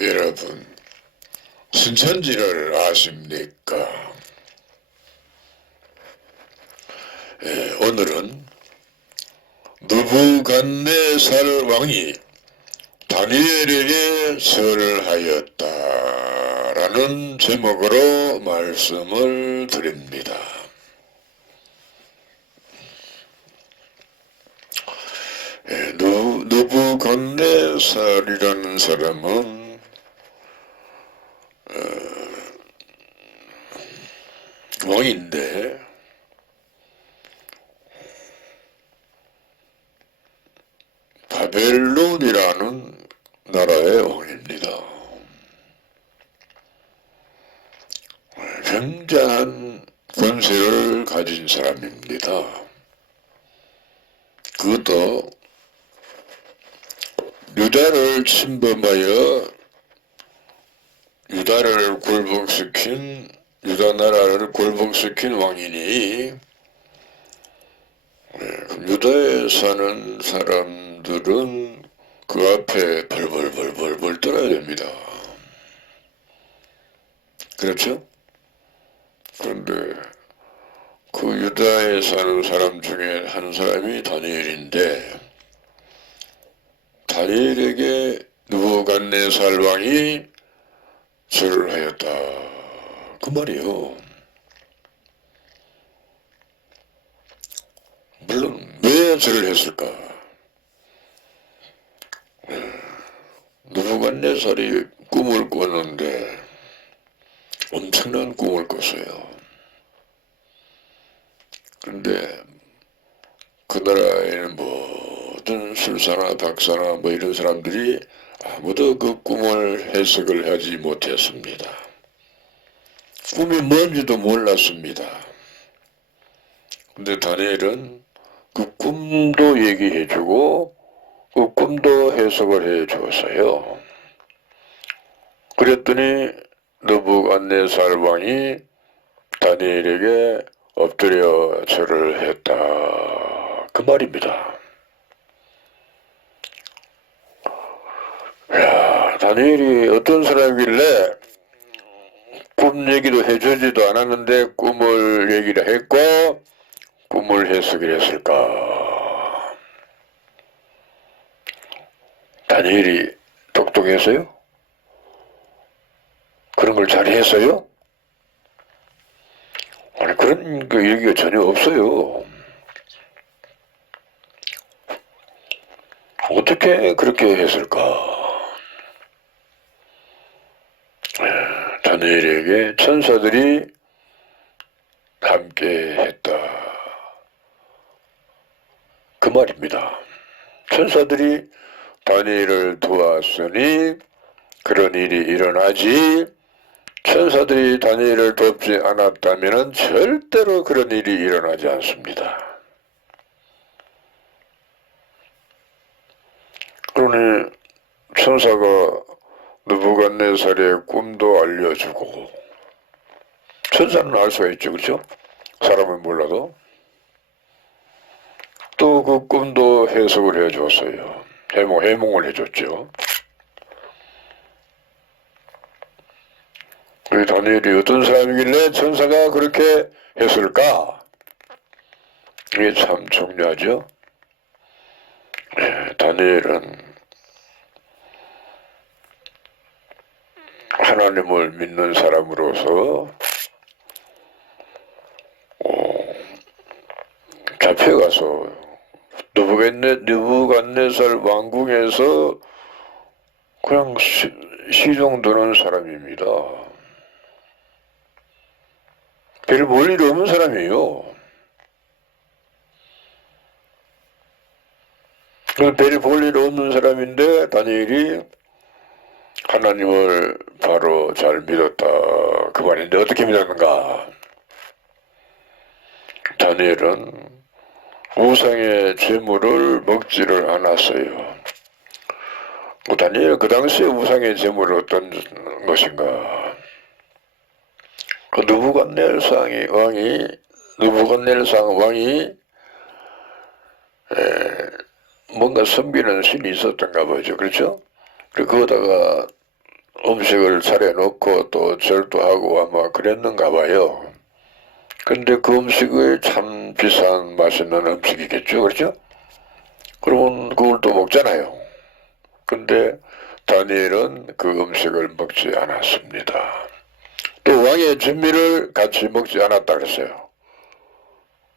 여러분, 신천지를 아십니까? 오늘은 느부갓네살 왕이 다니엘에게 절하였다라는 제목으로 말씀을 드립니다. 느부갓네살이라는 사람은 왕인데 바벨론이라는 나라의 왕입니다. 굉장한 권세를 가진 사람입니다. 그것도 유다를 침범하여 유다를 굴복시킨 유다 나라를 굴복시킨 왕이니 유다에 사는 사람들은 그 앞에 벌벌벌벌 떨어야 됩니다. 그렇죠? 그런데 그 유다에 사는 사람 중에 한 사람이 다니엘인데 다니엘에게 느부갓네살 왕이 절을 하였다. 그 말이요. 물론 왜 절을 했을까? 느부갓네살이 꿈을 꿨는데 엄청난 꿈을 꿨어요. 근데 그 나라에는 모든 술사나 박사나 뭐 이런 사람들이 아무도 그 꿈을 해석을 하지 못했습니다. 꿈이 뭔지도 몰랐습니다. 근데 다니엘은 그 꿈도 얘기해주고 그 꿈도 해석을 해주었어요. 그랬더니 느부갓네살 왕이 다니엘에게 엎드려 절을 했다. 그 말입니다. 야, 다니엘이 어떤 사람이길래 꿈 얘기도 해주지도 않았는데 꿈을 얘기를 했고 꿈을 해석을 했을까? 다니엘이 똑똑했어요? 그런 걸 잘했어요? 아니 그런 그 얘기가 전혀 없어요. 어떻게 그렇게 했을까? 다니엘에게 천사들이 함께 했다. 그 말입니다. 천사들이 다니엘을 도왔으니 그런 일이 일어나지 천사들이 다니엘을 돕지 않았다면 절대로 그런 일이 일어나지 않습니다. 그러니 천사가 느부갓네살의 꿈도 알려주고 천사는 알 수가 있죠. 그렇죠? 사람은 몰라도 또 그 꿈도 해석을 해줬어요. 해몽을 해줬죠. 그 다니엘이 어떤 사람이길래 천사가 그렇게 했을까? 이게 참 중요하죠. 다니엘은 하나님을 믿는 사람으로서 잡혀가서 느부갓네살 왕궁에서 그냥 시종드는 사람입니다. 별 볼 일 없는 사람이에요. 별 볼 일 없는 사람인데 다니엘이 하나님을 바로 잘 믿었다. 그 말인데 어떻게 믿었는가? 다니엘은 우상의 제물을 먹지를 않았어요. 다니엘 그 당시에 우상의 제물은 어떤 것인가? 그 느부갓네살 왕이 뭔가 섬기는 신이 있었던가 보죠. 그렇죠? 그리고 거기다가 음식을 차려놓고 또 절도 하고 아마 그랬는가 봐요. 근데 그 음식이 참 비싼 맛있는 음식이겠죠, 그렇죠? 그러면 그걸 또 먹잖아요. 근데 다니엘은 그 음식을 먹지 않았습니다. 또 왕의 진미를 같이 먹지 않았다 그랬어요.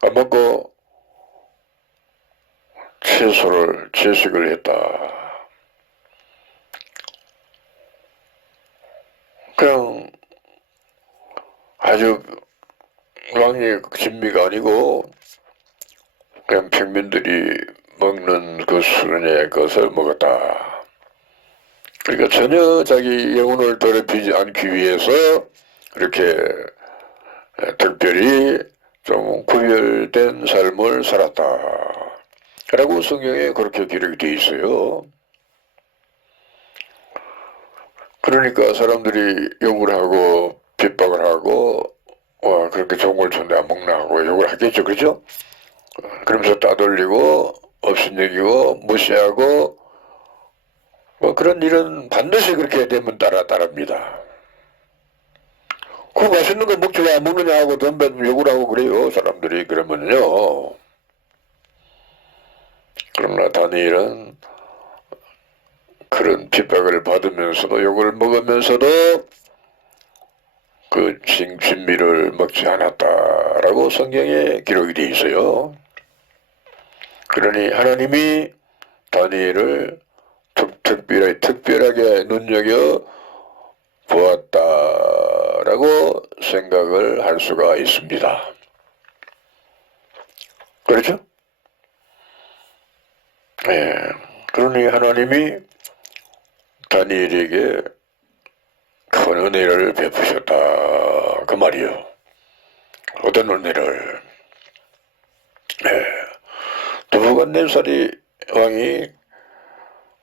안 먹고 채식을 했다. 그냥 아주 왕의 진미가 아니고 그냥 평민들이 먹는 그 수준의 것을 먹었다. 그러니까 전혀 자기 영혼을 더럽히지 않기 위해서 이렇게 특별히 좀 구별된 삶을 살았다. 라고 성경에 그렇게 기록이 되어 있어요. 그러니까 사람들이 욕을 하고 핍박을 하고 와 그렇게 좋은 걸 줬는데 안 먹나 하고 욕을 하겠죠. 그렇죠? 그러면서 따돌리고 업신여기고 무시하고 뭐 그런 일은 반드시 그렇게 되면 따릅니다. 그 맛있는 거 먹지 왜 안 먹느냐 하고 덤벼 욕을 하고 그래요. 사람들이 그러면요. 그러나 다니엘은 그런 핍박을 받으면서도 욕을 먹으면서도 그 진미를 먹지 않았다라고 성경에 기록이 되어 있어요. 그러니 하나님이 다니엘을 특별하게 눈여겨 보았다라고 생각을 할 수가 있습니다. 그렇죠? 예. 그러니 하나님이 다니엘에게 큰 은혜를 베푸셨다. 그 말이요. 어떤 은혜를? 예. 느부갓네살이 왕이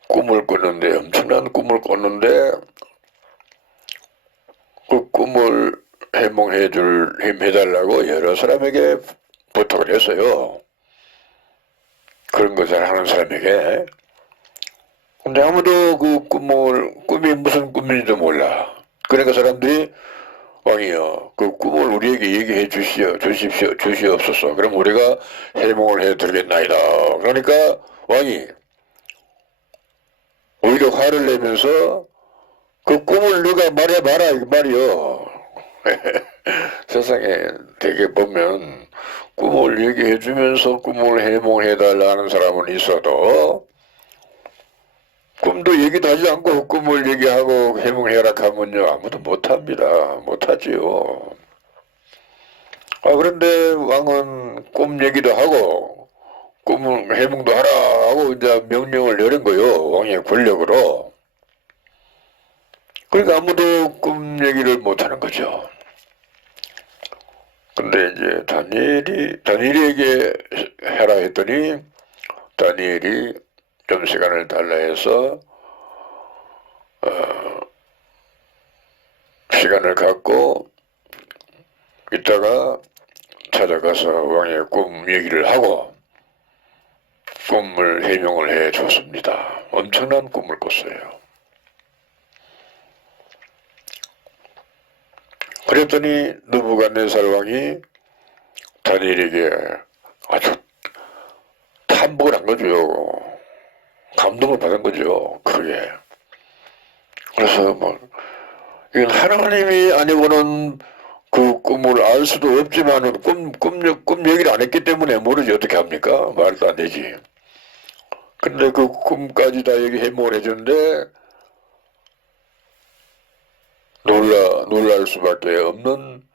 꿈을 꿨는데 엄청난 꿈을 꿨는데 그 꿈을 해달라고 여러 사람에게 부탁을 했어요. 그런 거 잘 하는 사람에게. 근데 아무도 그 꿈이 무슨 꿈인지도 몰라. 그러니까 사람들이 왕이여, 그 꿈을 우리에게 얘기해 주시옵소서. 그럼 우리가 해몽을 해 드리겠나이다. 그러니까 왕이 오히려 화를 내면서 그 꿈을 누가 말해봐라, 이 말이요. 세상에 되게 보면 꿈을 얘기해주면서 꿈을 해몽해달라는 사람은 있어도 꿈도 얘기도 하지 않고 꿈을 얘기하고 해몽해라 하면요 아무도 못합니다. 못하지요. 그런데 왕은 꿈 얘기도 하고 꿈을 해몽도 하라 하고 이제 명령을 내린 거요. 왕의 권력으로. 그러니까 아무도 꿈 얘기를 못하는 거죠. 근데 이제 다니엘에게 해라 했더니 다니엘이 좀 시간을 달라 해서 시간을 갖고 이따가 찾아가서 왕의 꿈 얘기를 하고 꿈을 해명을 해 줬습니다. 엄청난 꿈을 꿨어요. 그랬더니 느부갓네살 왕이 다니엘에게 아주 탐복을 한 거죠. 감동을 받은 거죠. 크게. 그래서 이건 하나님이 아니고는 그 꿈을 알 수도 없지만은 꿈 얘기를 안 했기 때문에 모르지 어떻게 합니까? 말도 안 되지. 근데 그 꿈까지 다 얘기 해몽을 해주는데 놀랄 수밖에 없는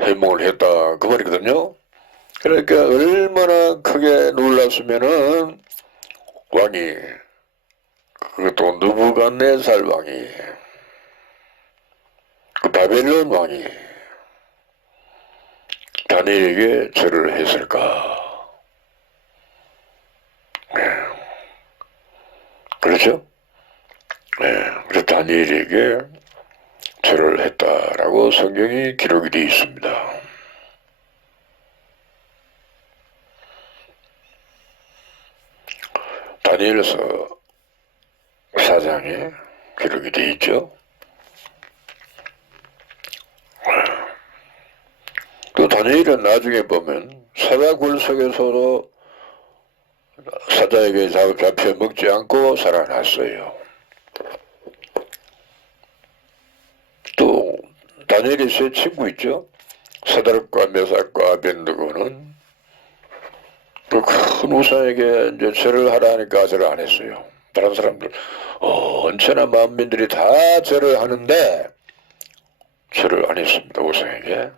해몽을 했다. 그 말이거든요. 그러니까 얼마나 크게 놀랐으면은 왕이 그것도 느부갓네살 왕이 그 바벨론 왕이 다니엘에게 절을 했을까? 그렇죠? 그래서 다니엘에게 절을 했다라고 성경이 기록이 되어 있습니다. 다니엘서 4장에 기록이 되어 있죠. 다니엘은 나중에 보면 사자굴 속에서도 사자에게 잡혀 먹지 않고 살아났어요. 또 다니엘의 세 친구 있죠. 사드락과 메삭과 아벤느고는 그 큰 우상에게 이제 절을 하라 하니까 절을 안 했어요. 다른 사람들 언제나 만민들이 다 절을 하는데 절을 안 했습니다. 우상에게.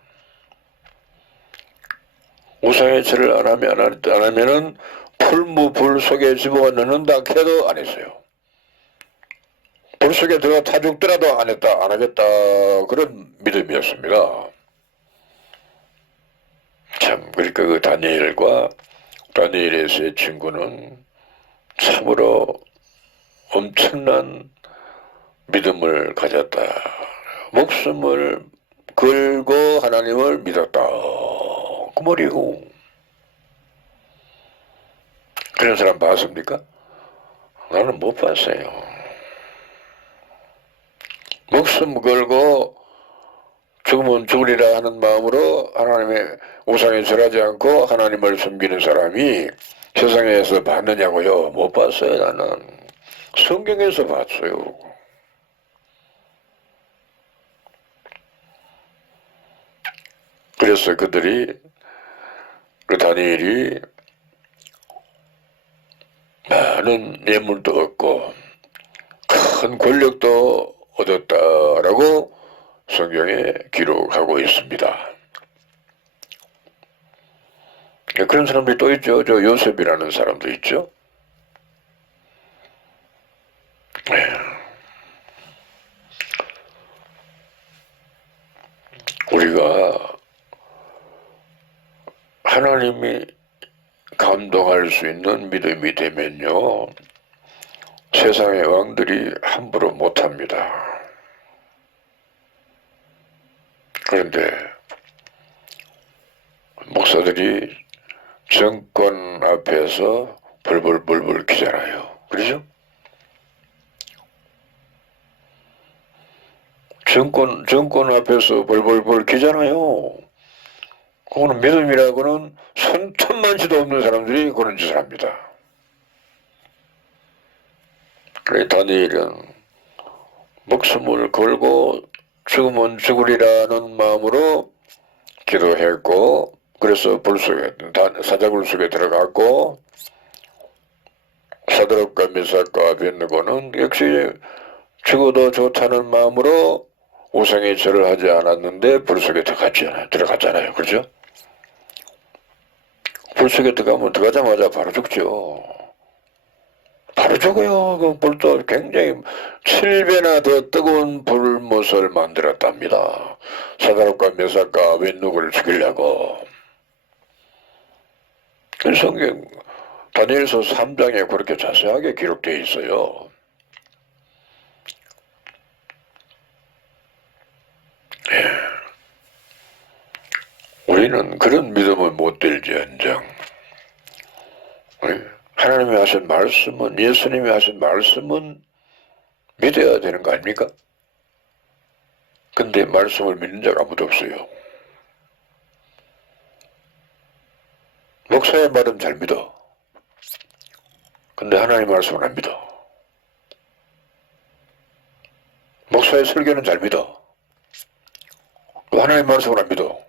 우상의 절을 안 하면은 풀무불 속에 집어넣는다 해도 안 했어요. 불 속에 들어가 타 죽더라도 안 하겠다 그런 믿음이었습니다. 참 그러니까 그 다니엘의 세 친구는 참으로 엄청난 믿음을 가졌다. 목숨을 걸고 하나님을 믿었다. 그 말이고. 그런 사람 봤습니까? 나는 못 봤어요. 목숨 걸고 죽으면 죽으리라 하는 마음으로 하나님의 우상에 절하지 않고 하나님을 섬기는 사람이 세상에서 봤느냐고요? 못 봤어요. 나는 성경에서 봤어요. 그래서 그 다니엘이 많은 예물도 얻고 큰 권력도 얻었다라고 성경에 기록하고 있습니다. 그런 사람들이 또 있죠. 저 요셉이라는 사람도 있죠. 우리가 하나님이 감동할 수 있는 믿음이 되면요, 세상의 왕들이 함부로 못합니다. 그런데 목사들이 정권 앞에서 벌벌 기잖아요. 그렇죠? 정권 앞에서 벌벌 기잖아요. 그거는 믿음이라고는 손톱만치도 없는 사람들이 그런 짓을 합니다. 그래 다니엘은 목숨을 걸고 죽으면 죽으리라는 마음으로 기도했고, 그래서 사자굴 속에 들어갔고, 사드락과 메삭과 아벤느고는 역시 죽어도 좋다는 마음으로 우상에 절을 하지 않았는데 불 속에 들어갔잖아요. 그렇죠? 불 속에 들어가자마자 바로 죽죠. 바로 죽어요. 그 불도 굉장히 7배나 더 뜨거운 불못을 만들었답니다. 사드락과 메삭과 아벤느고를 죽이려고. 그 성경 다니엘서 3장에 그렇게 자세하게 기록되어 있어요. 우리는 그런 믿음을 못 들지언정 하나님이 하신 말씀은, 예수님이 하신 말씀은 믿어야 되는 거 아닙니까? 근데 말씀을 믿는 자가 아무도 없어요. 목사의 말은 잘 믿어. 근데 하나님의 말씀은 안 믿어. 목사의 설교는 잘 믿어. 하나님의 말씀은 안 믿어.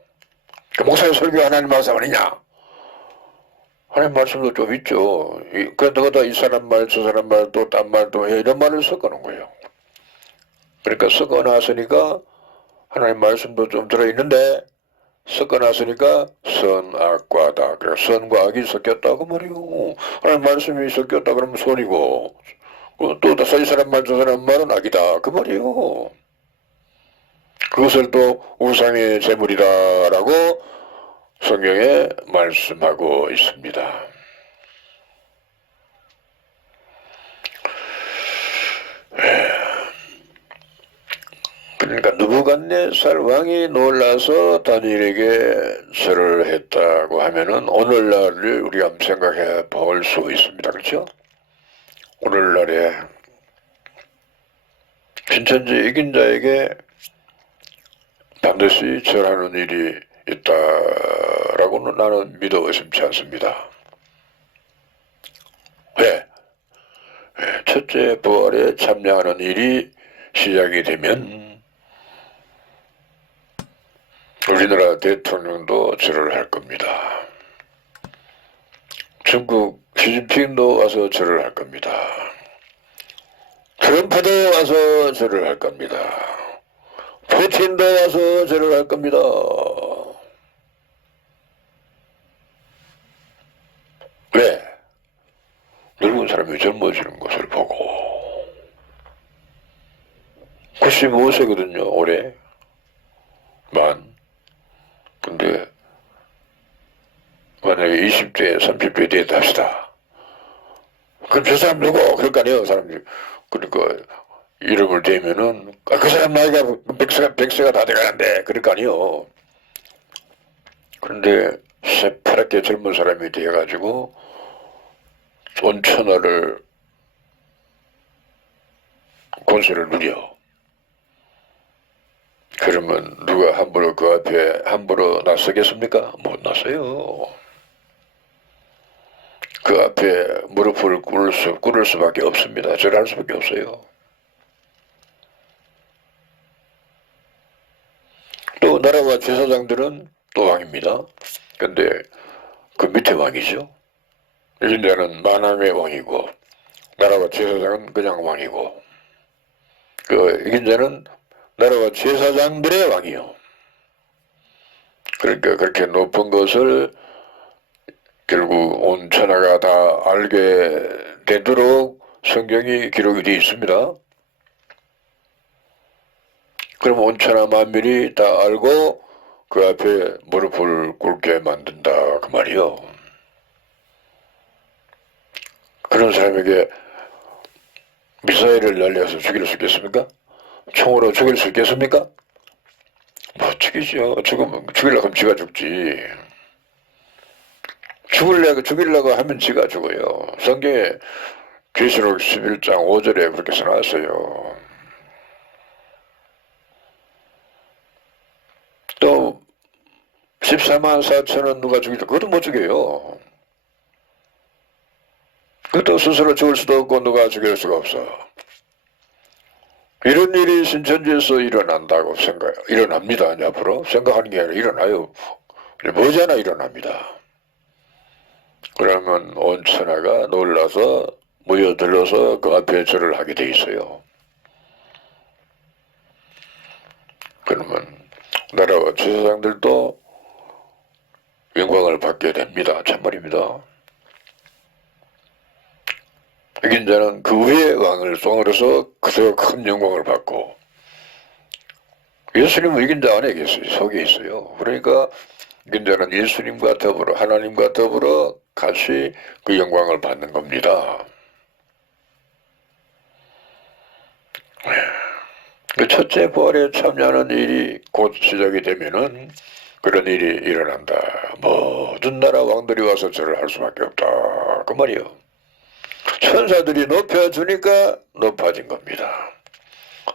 목사의 설교가 하나님의 말씀 아니냐? 하나님 말씀도 좀 있죠. 그러다 이 사람 말, 저 사람 말, 또 딴 말도 해. 이런 말을 섞어놓은 거예요. 그러니까 섞어놨으니까 하나님 말씀도 좀 들어있는데 섞어놨으니까 선악과다. 그래 선과 악이 섞였다고 말이고, 하나님 말씀이 섞였다 그러면 선이고, 또 이 사람 말, 저 사람 말은 악이다. 그 말이에요. 그것을 또 우상의 제물이다라고 성경에 말씀하고 있습니다. 그러니까 느부갓네살 왕이 놀라서 다니엘에게 절을 했다고 하면은 오늘날을 우리가 한번 생각해 볼 수 있습니다. 그렇죠? 오늘날에 신천지 이긴 자에게 반드시 절하는 일이 있다라고는 나는 믿어 의심치 않습니다. 왜? 첫째 부활에 참여하는 일이 시작이 되면 우리나라 대통령도 절을 할 겁니다. 중국 시진핑도 와서 절을 할 겁니다. 트럼프도 와서 절을 할 겁니다. 푸틴도 와서 절을 할 겁니다. 왜? 늙은 사람이 젊어지는 것을 보고 95세거든요 올해 만. 근데 만약에 20대 30대 됐다 합시다. 그럼 저 사람 누구? 그럴 거 아니에요 사람들이. 그러니까 이름을 대면은 그 사람 나이가 100세가 다 돼가는데 그럴 거 아니에요. 그런데 새파랗게 젊은 사람이 돼가지고 온천하를 권세를 누려. 그러면 누가 함부로 그 앞에 함부로 나서겠습니까? 못 나서요. 그 앞에 무릎을 꿇을 수밖에 없습니다. 절할 수밖에 없어요. 또 나라와 제사장들은 또 왕입니다. 근데 그 밑에 왕이죠. 이긴자는 만왕의 왕이고 나라와 제사장은 그냥 왕이고 그 이긴자는 나라와 제사장들의 왕이요. 그러니까 그렇게 높은 것을 결국 온 천하가 다 알게 되도록 성경이 기록이 되어 있습니다. 그럼 온 천하 만민이 다 알고 그 앞에 무릎을 꿇게 만든다 그 말이요. 그런 사람에게 미사일을 날려서 죽일 수 있겠습니까? 총으로 죽일 수 있겠습니까? 못 죽이죠. 죽이려고 하면 지가 죽지. 죽이려고 하면 지가 죽어요. 성경에 계시록 11장 5절에 그렇게 써놨어요. 또 14만 4천은 누가 죽이죠? 그것도 못 죽여요. 그것도 스스로 죽을 수도 없고 누가 죽일 수가 없어. 이런 일이 신천지에서 일어난다고 일어납니다. 앞으로 생각하는 게 아니라 일어나요. 머지않아 일어납니다. 그러면 온 천하가 놀라서 모여들어서 그 앞에 절을 하게 돼 있어요. 그러면 나라와 제사장들도 영광을 받게 됩니다. 참말입니다. 이긴 자는 그 후에 왕으로서 그저 큰 영광을 받고 예수님은 이긴 자 안에 계세요. 속에 있어요. 그러니까 이긴 자는 예수님과 더불어 하나님과 더불어 같이 그 영광을 받는 겁니다. 그 첫째 부활에 참여하는 일이 곧 시작이 되면은 그런 일이 일어난다. 모든 나라 왕들이 와서 절을 할 수밖에 없다. 그 말이요. 천사들이 높여주니까 높아진 겁니다.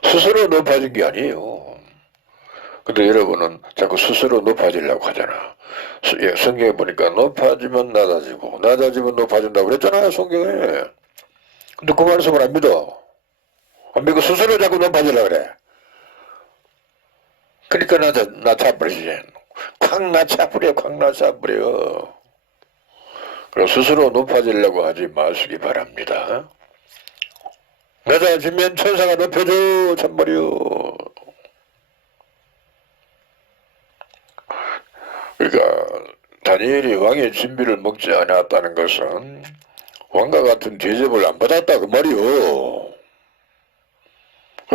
스스로 높아진 게 아니에요. 근데 여러분은 자꾸 스스로 높아지려고 하잖아. 성경에 보니까 높아지면 낮아지고 낮아지면 높아진다고 그랬잖아요. 성경에. 근데 그 말씀을 안 믿어. 안 믿고 스스로 자꾸 높아지려고 그래. 그러니까 낮춰버리지. 콱 낮춰버려. 그럼 스스로 높아지려고 하지 마시기 바랍니다. 낮아지면 천사가 높여줘 참말이요. 그러니까 다니엘이 왕의 진비를 먹지 않았다는 것은 왕과 같은 대접을 안 받았다 그 말이요.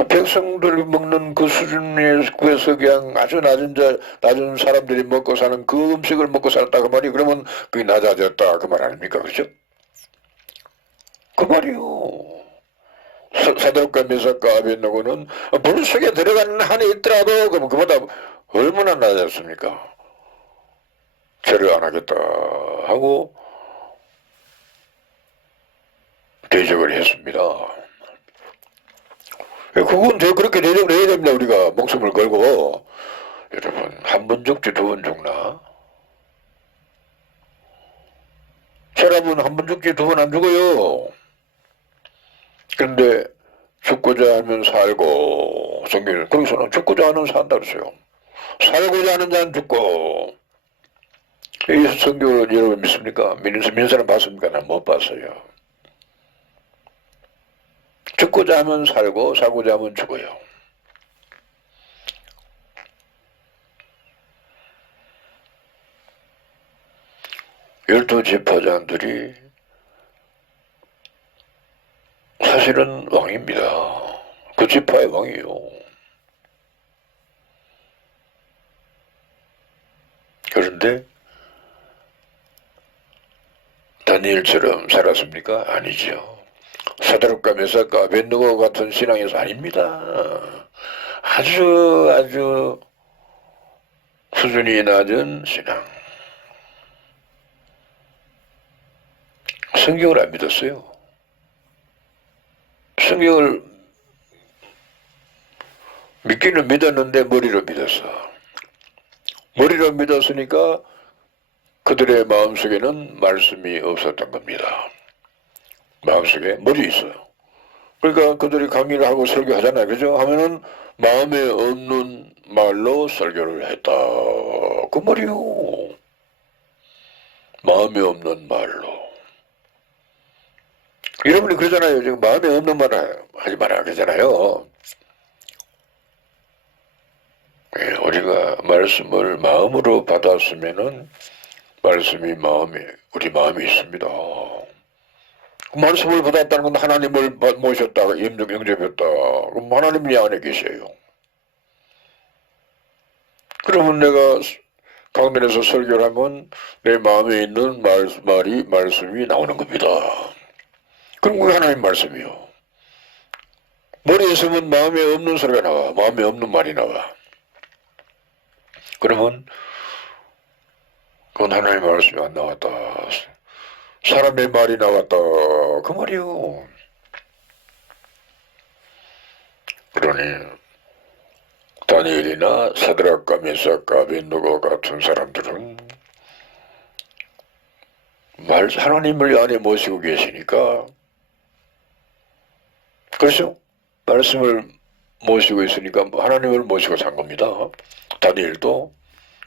백성들이 먹는 그 수준에서 그냥 아주 낮은 사람들이 먹고 사는 그 음식을 먹고 살았다 그 말이. 그러면 그게 낮아졌다 그 말 아닙니까? 그렇죠? 그 말이요. 사드락과 메삭과 아벳느고는 불 속에 들어가는 한에 있더라도 그럼 그보다 얼마나 낮았습니까? 절을 안 하겠다 하고 대적을 했습니다. 그건 그렇게 대접을 해야 됩니다. 우리가 목숨을 걸고 여러분, 한 번 죽지 두 번 죽나? 사람은 한 번 죽지 두 번 안 죽어요. 그런데 죽고자 하면 살고, 성경에 거기서는 죽고자 하는 산다 그랬어요. 살고자 하는 자는 죽고. 이 성경을 여러분 믿습니까? 믿는 사람 봤습니까? 난 못 봤어요. 죽고자 하면 살고, 살고자 하면 죽어요. 열두 지파장들이 사실은 왕입니다. 그 지파의 왕이요. 그런데 다니엘처럼 살았습니까? 아니죠. 사드락과 메삭과 아벤느고 같은 신앙에서 아닙니다. 아주 수준이 낮은 신앙. 성경을 안 믿었어요. 성경을 믿기는 믿었는데 머리로 믿었어. 머리로 믿었으니까 그들의 마음속에는 말씀이 없었던 겁니다. 마음속에 머리 있어요. 그러니까 그들이 강의를 하고 설교하잖아요. 그죠? 하면은 마음에 없는 말로 설교를 했다. 그 말이요. 마음에 없는 말로. 여러분이 그러잖아요. 지금 마음에 없는 말 하지 마라 그러잖아요. 우리가 말씀을 마음으로 받았으면은 말씀이 우리 마음에 있습니다. 그 말씀을 받았다는 건 하나님을 모셨다, 영접했다. 그럼 하나님이 안에 계셔요. 그러면 내가 강단에서 설교를 하면 내 마음에 있는 말씀이 나오는 겁니다. 그럼 그게 하나님 말씀이요. 머리에 있으면 마음에 없는 소리가 나와. 마음에 없는 말이 나와. 그러면 그건 하나님 말씀이 안 나왔다. 사람의 말이 나왔다. 그 말이요. 그러니 다니엘이나 사드락과 메삭과 아벤느고 같은 사람들은 하나님을 안에 모시고 계시니까 그렇죠? 말씀을 모시고 있으니까 하나님을 모시고 산 겁니다. 다니엘도.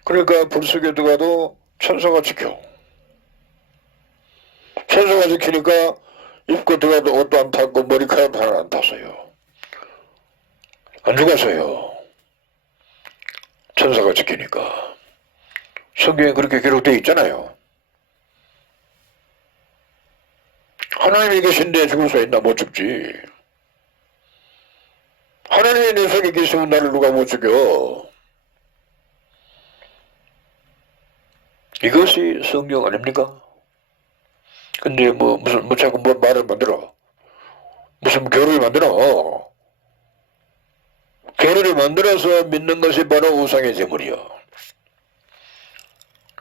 그러니까 불 속에 들어가도 천사가 지켜. 천사가 지키니까 입고 들어가도 옷도 안 탔고 머리카락도 하나 안 탔어요. 안 죽었어요. 천사가 지키니까. 성경에 그렇게 기록되어 있잖아요. 하나님이 계신데 죽을 수 있나? 못 죽지. 하나님이 내 속에 계시면 나를 누가 못 죽여? 이것이 성경 아닙니까? 근데 무슨 자꾸 말을 만들어. 무슨 교리를 만들어. 교리를 만들어서 믿는 것이 바로 우상의 제물이요.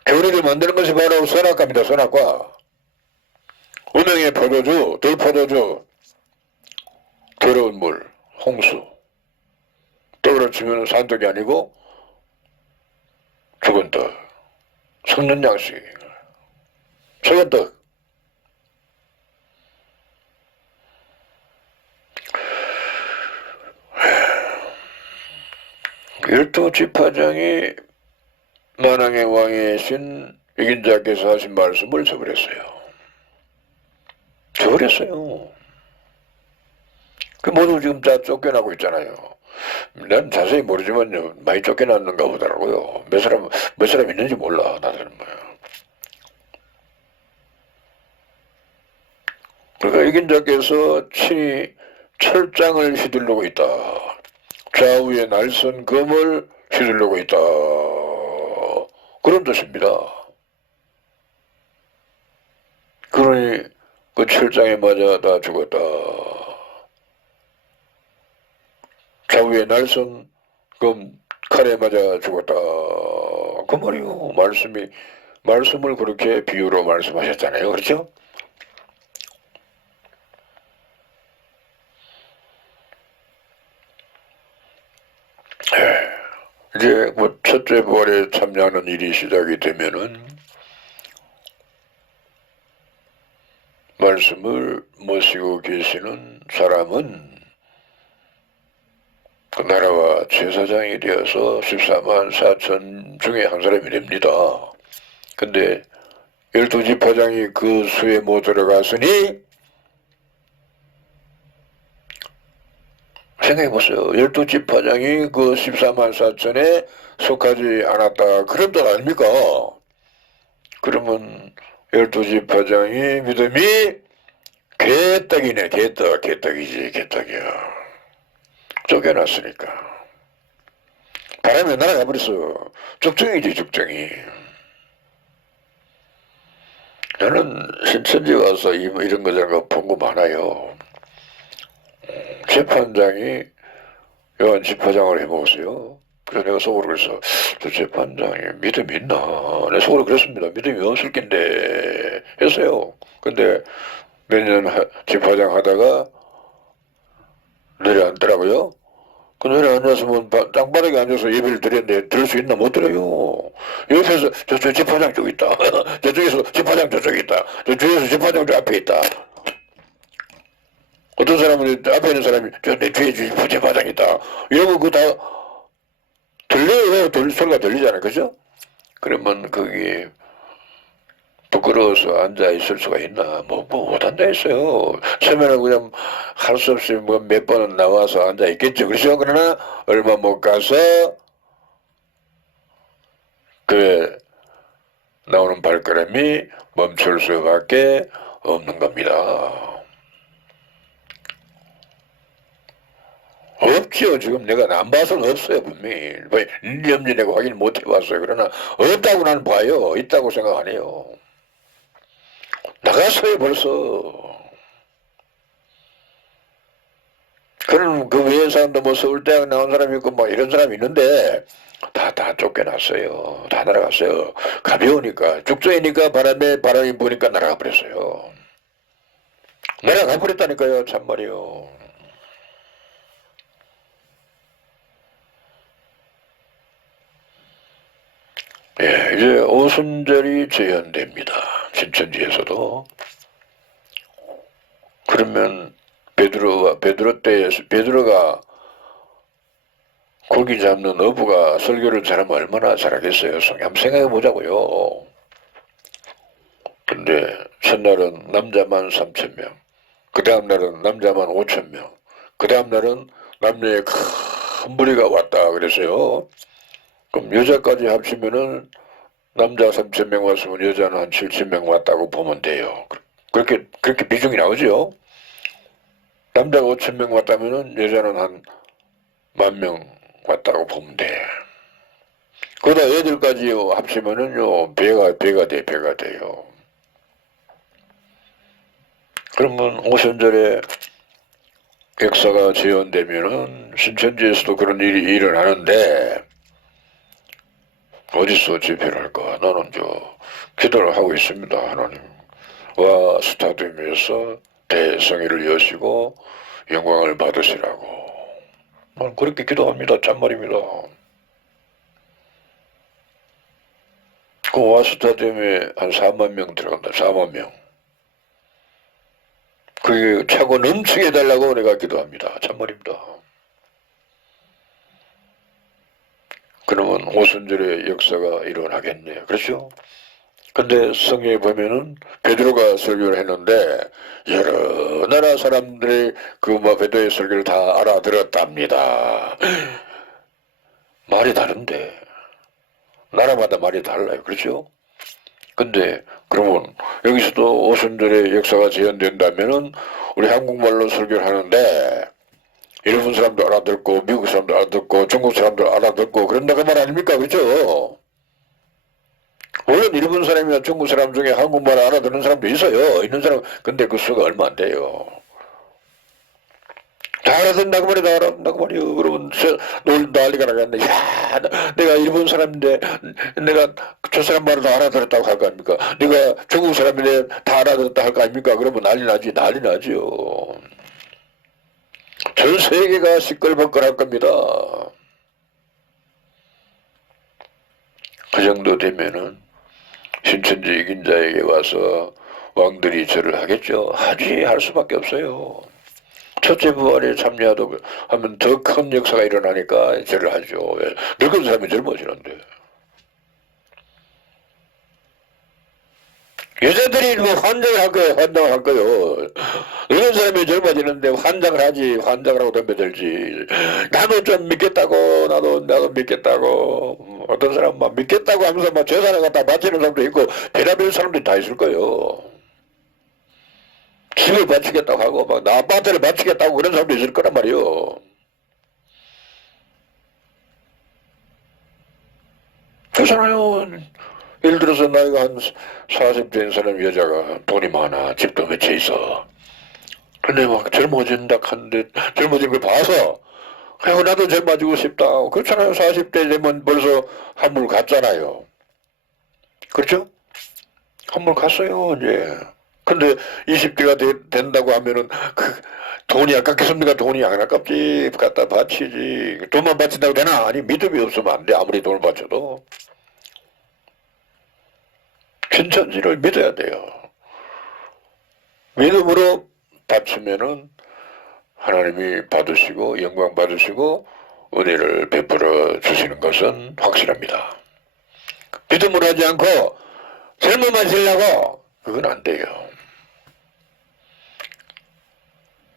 교리를 만드는 것이 바로 선악과입니다. 선악과. 음행의 포도주, 들포도주, 더러운 물, 홍수. 떡으로 치면 산떡이 아니고 죽은 떡, 섞는 양식, 썩은 떡. 열두 지파장이 만왕의 왕이신 이긴 자께서 하신 말씀을 저버렸어요. 그 모두 지금 다 쫓겨나고 있잖아요. 난 자세히 모르지만요, 많이 쫓겨났는가 보더라고요. 몇 사람 있는지 몰라, 나는. 그러니까 이긴 자께서 친히 철장을 휘두르고 있다. 좌우에 날선 검을 휘두르고 있다. 그런 뜻입니다. 그러니 그 철장에 맞아 다 죽었다. 좌우에 날선 검 칼에 맞아 죽었다. 그 말이요. 말씀을 그렇게 비유로 말씀하셨잖아요. 그렇죠? 이제 뭐 첫째 부활에 참여하는 일이 시작이 되면은 말씀을 모시고 계시는 사람은 그 나라와 제사장이 되어서 14만 4천 중에 한 사람이 됩니다. 근데 12지파장이 그 수에 못 들어갔으니 생각해보세요. 12지파장이 그 14만 4천에 속하지 않았다. 그런 뜻 아닙니까? 그러면 12지파장이 믿음이 개떡이네. 개떡이지. 개떡이야. 쫓겨났으니까. 바람에 날아가 버렸어. 쭉정이지 쭉정이. 나는 신천지 와서 이런 거 저런 거 본 거 많아요. 재판장이 요한 집화장을 해보세요. 그래서 내가 속으로 그랬어. 저 재판장이 믿음이 있나? 내 속으로 그랬습니다. 믿음이 없을 낀데 했어요. 근데 몇 년 집화장 하다가 내려앉더라고요. 그 내려앉았으면 땅바닥에 앉아서 예배를 드렸는데 들을 수 있나? 못 들어요. 옆에서 저 집화장 쪽 있다. 저쪽에서 집화장 저쪽에 있다. 저쪽에서 집화장 저 앞에 있다. 어떤 사람은 앞에 있는 사람이 저 내 뒤에 집화장 있다. 이러고 그거 다 들려요. 소리가 들리잖아요. 그죠? 그러면 거기 부끄러워서 앉아있을 수가 있나? 못 앉아있어요. 처음에는 그냥 할 수 없이 뭐 몇 번은 나와서 앉아있겠죠. 그렇죠? 그러나 얼마 못 가서 그 나오는 발걸음이 멈출 수밖에 없는 겁니다. 없죠. 지금 내가 안 봐서는 없어요. 분명히. 있는지 없는지 내가 확인 못 해봤어요. 그러나 없다고 나는 봐요. 있다고 생각 안 해요. 나갔어요 벌써. 그런 그 외의 사람도 뭐 서울대학 나온 사람이 있고 뭐 이런 사람이 있는데 다 쫓겨났어요. 다 날아갔어요. 가벼우니까 쭉저이니까 바람이 부니까 날아가 버렸어요. 날아가 버렸다니까요. 참말이요. 예, 이제 오순절이 재현됩니다. 신천지에서도. 그러면 베드로가 고기 잡는 어부가 설교를 잘하면 얼마나 잘하겠어요. 한번 생각해 보자고요. 근데 첫날은 남자만 3,000명, 그 다음날은 남자만 5,000명, 그 다음날은 남녀의 큰 무리가 왔다 그랬어요. 그럼 여자까지 합치면은 남자 3,000명 왔으면 여자는 한 7,000명 왔다고 보면 돼요. 그렇게 비중이 나오죠. 남자가 5,000명 왔다면은 여자는 한 10,000명 왔다고 보면 돼. 그러다 애들까지 합치면은요, 배가 돼요. 그러면 오순절에 역사가 재현되면은 신천지에서도 그런 일이 일어나는데, 어디서 집회를 할까? 나는 기도를 하고 있습니다. 하나님. 와 스타디움에서 대성회를 여시고 영광을 받으시라고. 난 그렇게 기도합니다. 참말입니다. 그 와 스타디움에 한 4만 명 들어간다. 4만 명. 그게 차고 넘치게 해달라고 내가 기도합니다. 참말입니다. 그러면 오순절의 역사가 일어나겠네. 그렇죠? 근데 성경에 보면은 베드로가 설교를 했는데 여러 나라 사람들이 베드로의 설교를 다 알아들었답니다. 말이 다른데 나라마다 말이 달라요. 그렇죠? 근데 그러면 여기서도 오순절의 역사가 재현된다면은 우리 한국말로 설교를 하는데 일본 사람도 알아듣고 미국 사람도 알아듣고 중국 사람도 알아듣고 그런다 그 말 아닙니까? 그렇죠? 물론 일본 사람이나 중국 사람 중에 한국말 알아듣는 사람도 있어요. 있는 사람 근데 그 수가 얼마 안 돼요. 다 알아듣는다고 말이야. 다 알아듣는다고 말이야. 그러면 난리가 나겠네. 야 내가 일본 사람인데 내가 저 사람 말을 다 알아들었다고 할 거 아닙니까? 내가 중국 사람인데 다 알아들었다 할 거 아닙니까? 그러면 난리 나죠. 전 세계가 시끌벅걸할 겁니다. 정도 되면은 신천지 이긴 자에게 와서 왕들이 절을 하겠죠. 할 수밖에 없어요. 첫째 부활에 참여하도 하면 더 큰 역사가 일어나니까 절을 하죠. 왜? 늙은 사람이 젊어지는데. 여자들이 뭐 환장을 할 거예요. 환장을 할 거예요. 늙은 사람이 젊어지는데 환장을 하지. 환장을 하고 덤벼들지. 나도 좀 믿겠다고. 나도 믿겠다고. 어떤 사람은 막 믿겠다고 하면서 막 제사를 갖다 바치는 사람도 있고 별의별 사람들이 다 있을 거예요. 집을 바치겠다고 하고 막 나 아파트를 바치겠다고 그런 사람도 있을 거란 말이에요. 그렇잖아요. 예를 들어서 나이가 한 40 된 사람 여자가 돈이 많아. 집도 몇 채 있어. 근데 막 젊어진다 하는데 젊어진 걸 봐서 아이고 나도 젊어지고 싶다. 그렇잖아요. 40대 되면 벌써 한물 갔잖아요. 그렇죠? 한물 갔어요 이제. 근데 20대가 된다고 하면은 그 돈이 아깝겠습니까? 돈이 안 아깝지. 갖다 바치지. 돈만 바친다고 되나? 아니 믿음이 없으면 안 돼. 아무리 돈을 바쳐도. 신천지를 믿어야 돼요. 믿음으로 바치면은 하나님이 받으시고 영광 받으시고 은혜를 베풀어 주시는 것은 확실합니다. 믿음으로 하지 않고 젊어만 지려고 그건 안 돼요.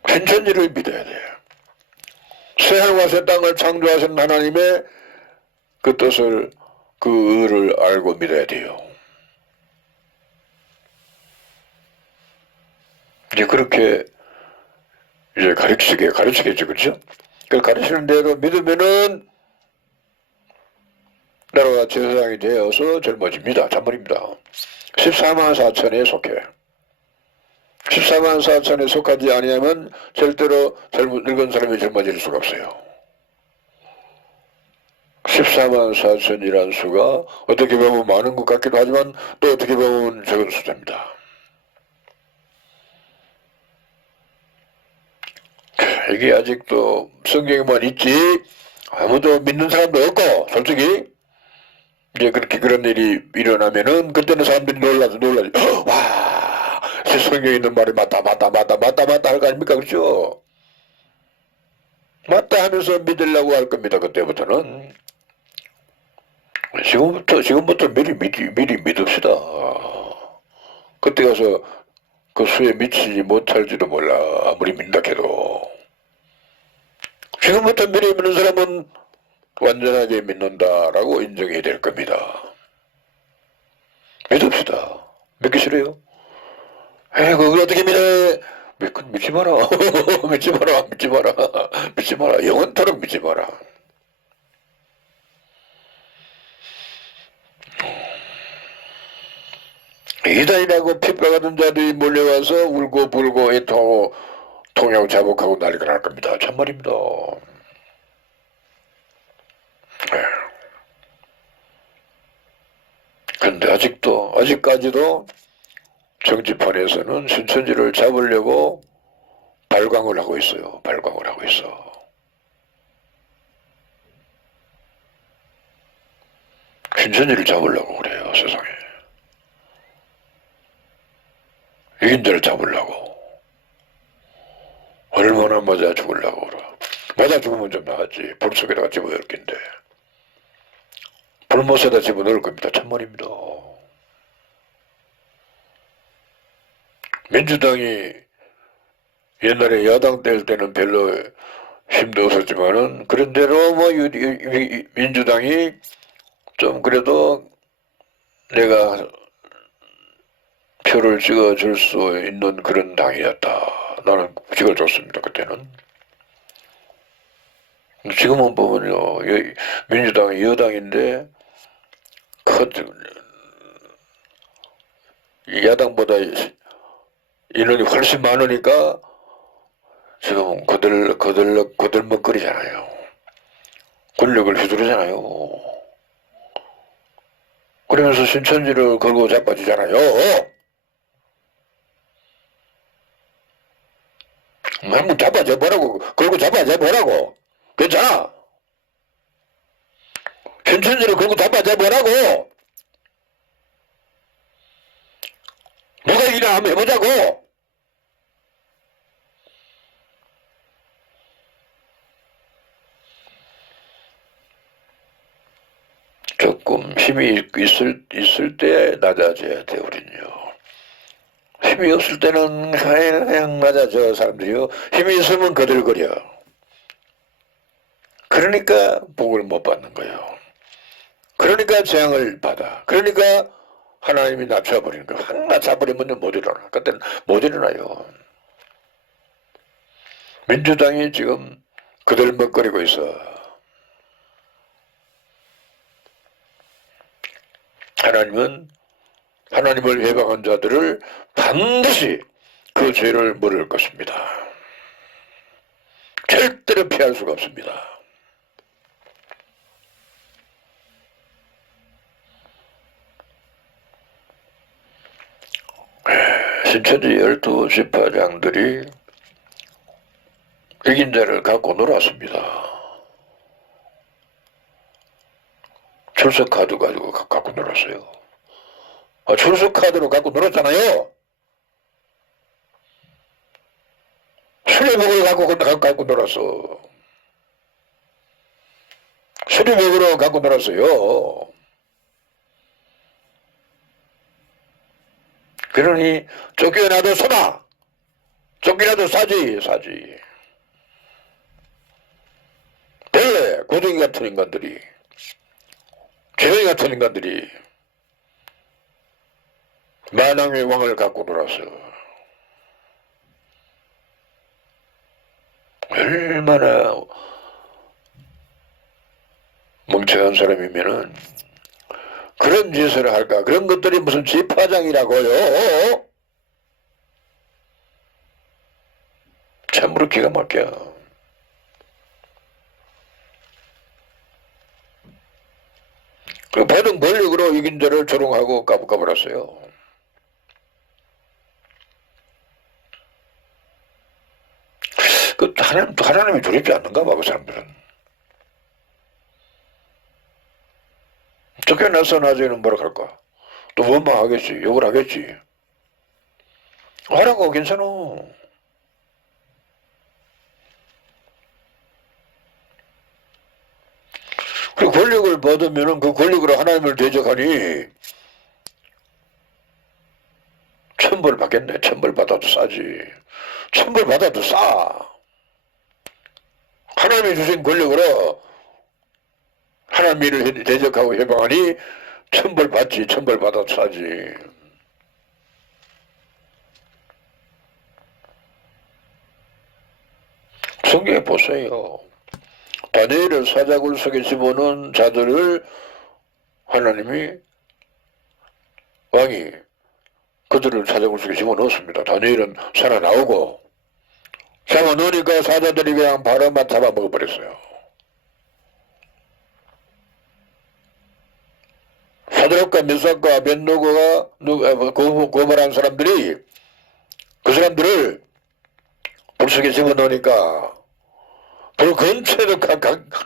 신천지를 믿어야 돼요. 새하늘과 새 땅을 창조하신 하나님의 그 뜻을 그 의를 알고 믿어야 돼요. 이제 그렇게 이제 가르치겠죠, 그렇죠? 그걸 가르치는 대로 믿으면은 나라가 제사장이 되어서 젊어집니다. 참말입니다. 14만 4천에 속해. 14만 4천에 속하지 아니하면 절대로 늙은 사람이 젊어질 수가 없어요. 14만 4천이라는 수가 어떻게 보면 많은 것 같기도 하지만 또 어떻게 보면 적은 숫자입니다. 이게 아직도 성경에만 있지 아무도 믿는 사람도 없고 솔직히 이제 그렇게 그런 일이 일어나면은 그때는 사람들이 놀라지 와 성경에 있는 말이 맞다 할 거 아닙니까? 그렇죠? 맞다 하면서 믿으려고 할 겁니다. 그때부터는 지금부터 미리 믿읍시다. 그때 가서 그 수에 미치지 못할지도 몰라. 아무리 믿다 해도. 지금부터 미리 믿는 사람은 완전하게 믿는다라고 인정해야 될 겁니다. 믿읍시다. 믿기 싫어요? 에이, 그걸 어떻게 믿어? 믿지 마라. 믿지 마라. 영원토록 믿지 마라. 이단이라고 핍박하던 자들이 몰려와서 울고 불고 애통하고 통하고 자복하고 난리가 날 겁니다. 참말입니다. 그런데 아직까지도 정치판에서는 신천지를 잡으려고 발광을 하고 있어요. 발광을 하고 있어. 신천지를 잡으려고 그래요. 세상에. 이긴 자를 잡으려고. 얼마나 맞아 죽으려고 그래. 맞아 죽으면 좀 나았지. 불 속에다가 집어넣을 건데. 불못에다 집어넣을 겁니다. 참말입니다. 민주당이 옛날에 야당 때는 별로 힘도 없었지만은 그런대로 뭐 민주당이 좀 그래도 내가 표를 찍어줄 수 있는 그런 당이었다. 나는 찍어줬습니다. 그때는. 지금은 보면요. 민주당이 여당인데 야당보다 인원이 훨씬 많으니까 지금은 거들먹거리잖아요. 권력을 휘두르잖아요. 그러면서 신천지를 걸고 자빠지잖아요. 한번 잡아줘 보라고. 걸고 잡아줘 보라고. 괜찮아. 신천지를 걸고 잡아줘 보라고. 누가 이기나 한번 해보자고. 조금 힘이 있을 때 낮아져야 돼, 우린요. 힘이 없을 때는 그냥 낮아져, 사람들이요. 힘이 있으면 거들거려. 그러니까 복을 못 받는 거예요. 그러니까 재앙을 받아. 그러니까 하나님이 낮춰버리는 거예요. 한 낮춰버리면 못 일어나. 그때는 못 일어나요. 민주당이 지금 그들먹거리고 있어. 하나님은 하나님을 회방한 자들을 반드시 그 죄를 물을 것입니다. 절대로 피할 수가 없습니다. 신천지 12지파장들이 이긴 자를 갖고 놀았습니다. 출석카드 가지고 갖고 놀았어요. 출석카드로 갖고 놀았잖아요. 수리복을 갖고 놀았어. 수리복으로 갖고 놀았어요. 그러니 쫓겨나도 쏘나, 쫓겨나도 사지. 네, 고등이 같은 인간들이, 재명이 같은 인간들이 만왕의 왕을 갖고 놀았어. 얼마나 멍청한 사람이면은 그런 짓을 할까? 그런 것들이 무슨 지파장이라고요? 참으로 기가 막혀. 그 받은 권력으로 이긴 자를 조롱하고 까불까불했어요. 그 하나님이 두렵지 않는가 봐, 그 사람들은. 쫓겨나서 나중에는 뭐라 할까? 또 원망하겠지, 욕을 하겠지. 하라고, 괜찮아. 그 권력을 받으면은 그 권력으로 하나님을 대적하니 천벌 받겠네. 천벌 받아도 싸지. 천벌 받아도 싸. 하나님이 주신 권력으로 하나님 일을 대적하고 해방하니 천벌 받지. 천벌 받아도 싸지. 성경에 보세요. 다니엘을 사자굴 속에 집어넣은 자들을 하나님이 왕이 그들을 사자굴 속에 집어넣었습니다. 다니엘은 살아나오고 잡아넣으니까 사자들이 그냥 바로만 잡아먹어버렸어요. 사드락과 메삭과 아벤노고가 고발한 사람들이 그 사람들을 불 속에 집어넣으니까 불 근처에도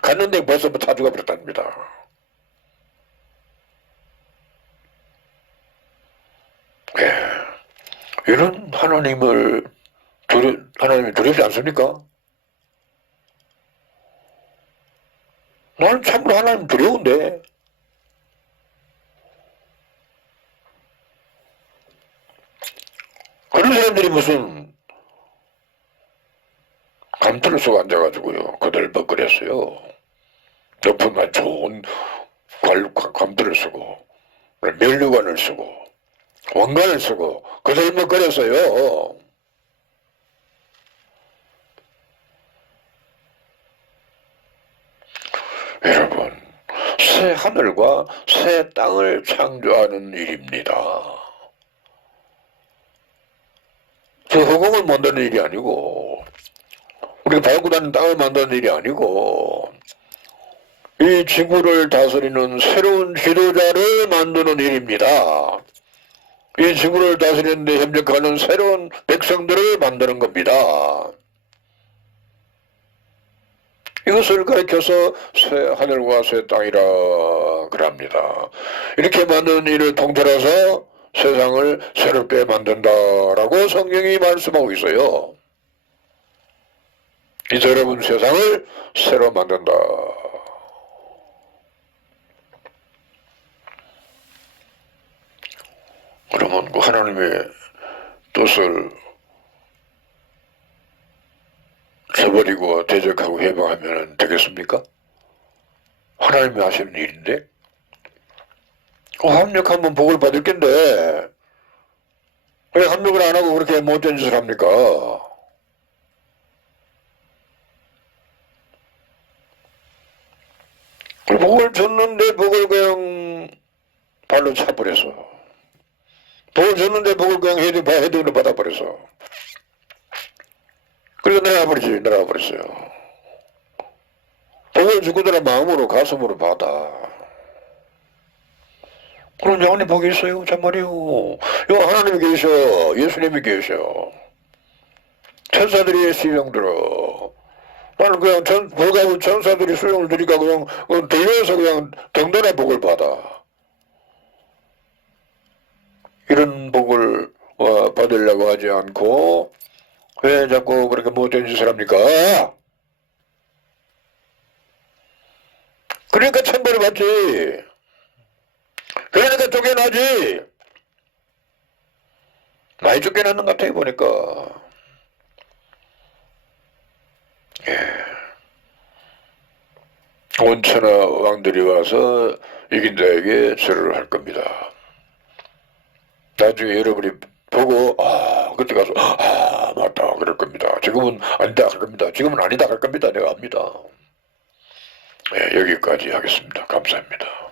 갔는데 벌써 다 죽어버렸답니다. 이런 하나님이 두렵지 않습니까? 나는 참으로 하나님 두려운데. 그런 사람들이 무슨 감투를 쓰고 앉아가지고요. 거들먹거렸어요. 높은 날 좋은 감투를 쓰고 면류관을 쓰고 왕관을 쓰고 거들먹거렸어요. 여러분, 새 하늘과 새 땅을 창조하는 일입니다. 저 허공을 만드는 일이 아니고 우리가 밟고 다니는 땅을 만드는 일이 아니고 이 지구를 다스리는 새로운 지도자를 만드는 일입니다. 이 지구를 다스리는 데 협력하는 새로운 백성들을 만드는 겁니다. 이것을 가리켜서 새 하늘과 새 땅이라 그럽니다. 이렇게 만드는 일을 통틀어서 세상을 새롭게 만든다라고 성경이 말씀하고 있어요. 이 새로운 세상을 새로 만든다. 그러면 그 하나님의 뜻을 저버리고 대적하고 해방하면 되겠습니까? 하나님이 하시는 일인데 합력하면 복을 받을 텐데 왜 합력을 안 하고 그렇게 못된 짓을 합니까? 복을 줬는데 복을 그냥 발로 차버려서 복을 줬는데 복을 그냥 헤딩으로 받아버려서 그리고 날아가 버렸어요. 복을 주고들은 마음으로 가슴으로 받아. 그럼 영원히 복이 있어요? 참말이요. 하나님이 계셔. 예수님이 계셔. 천사들이 수용 들어. 나는 그냥 복하고 천사들이 수용을 드리니까 그냥 들려서 그냥 등단의 복을 받아. 이런 복을 받으려고 하지 않고 왜 자꾸 그렇게 못된 짓을 합니까? 그러니까 천벌을 받지. 그러니까 쫓겨나지. 많이 쫓겨났는 것 같아요 보니까. 온 천하 왕들이 와서 이긴 자에게 절을 할 겁니다. 나중에 여러분이 보고 그때 가서 맞다 그럴 겁니다. 지금은 아니다 할 겁니다. 지금은 아니다 할 겁니다. 내가 압니다. 여기까지 하겠습니다. 감사합니다.